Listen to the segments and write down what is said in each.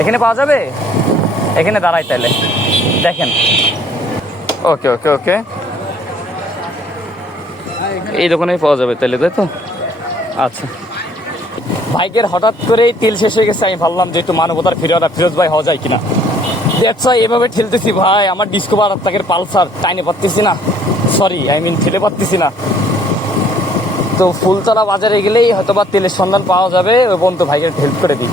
এখানে পাওয়া যাবে? এখানে দাঁড়াই তাহলে দেখেন। ওকে ওকে ওকে, এই দোকানেই পাওয়া যাবে তাহলে, তাই তো? আচ্ছা, বাইকের হঠাৎ করেই তেল শেষ হয়ে গেছে। আমি ভাবলাম যে একটু মানবতার ফিরোজ ভাই হওয়া যায় কিনা। দেখছো এভাবে ঠেলতেছি ভাই, আমার ডিসকভার তাকে পালসার টাইনে পারতেছি না, সরি ঠেলে পারতেছি না। তো ফুলতলা বাজারে গেলেই হয়তো বা তেলের সন্ধান পাওয়া যাবে, ওই পর্যন্ত ভাইকে হেল্প করে দিই।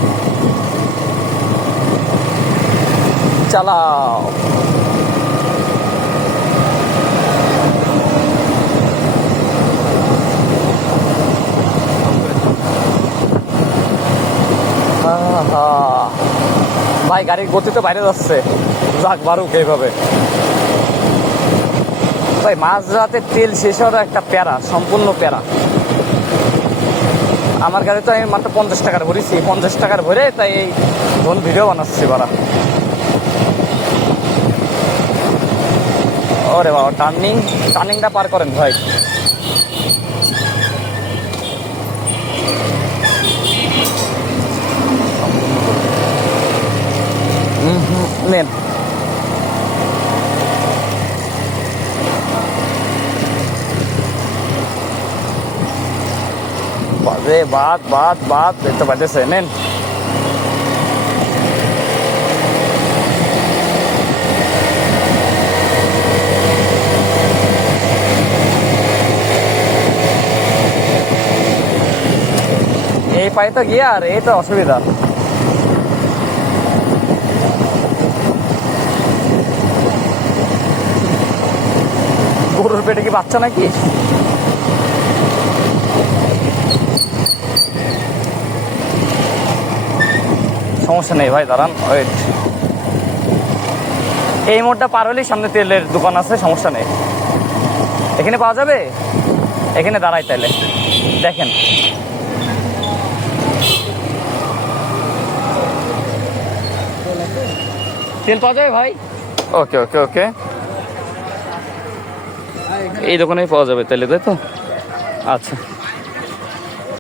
চালাও। ভাই গাড়ির গতি তো বাইরে যাচ্ছে, যাক বারুক এইভাবে। ভাই মাঝরাতে তেল শেষ হওয়ার একটা প্যারা, সম্পূর্ণ প্যারা। আমার গাড়ি তো আমি মাত্র 50 টাকার ভরেছি, 50 টাকার ভরে তাই এই ধরুন ভিডিও বানাচ্ছি বারা। ওরে বাবা, টার্নিংটা পার করেন ভাই। নেন। বাজে বাদ দেখতে বাজেছে, নেন। এই পায়ে তো গিয়ে আর এই তো অসুবিধা। গরুর পেটে কি বাচ্চা নাকি? সমস্যা নেই ভাই, দাঁড়ান, ওয়েট। এই মোড়টা পার হলেই সামনে তেলের দোকান আছে, সমস্যা নেই। এখানে পাওয়া যাবে? এখানে দাঁড়াই তাহলে দেখেন। তেল পাওয়া যাবে ভাই? ওকে ওকে ওকে, এই দোকানেই পাওয়া যাবে তাহলে, তাই তো? আচ্ছা।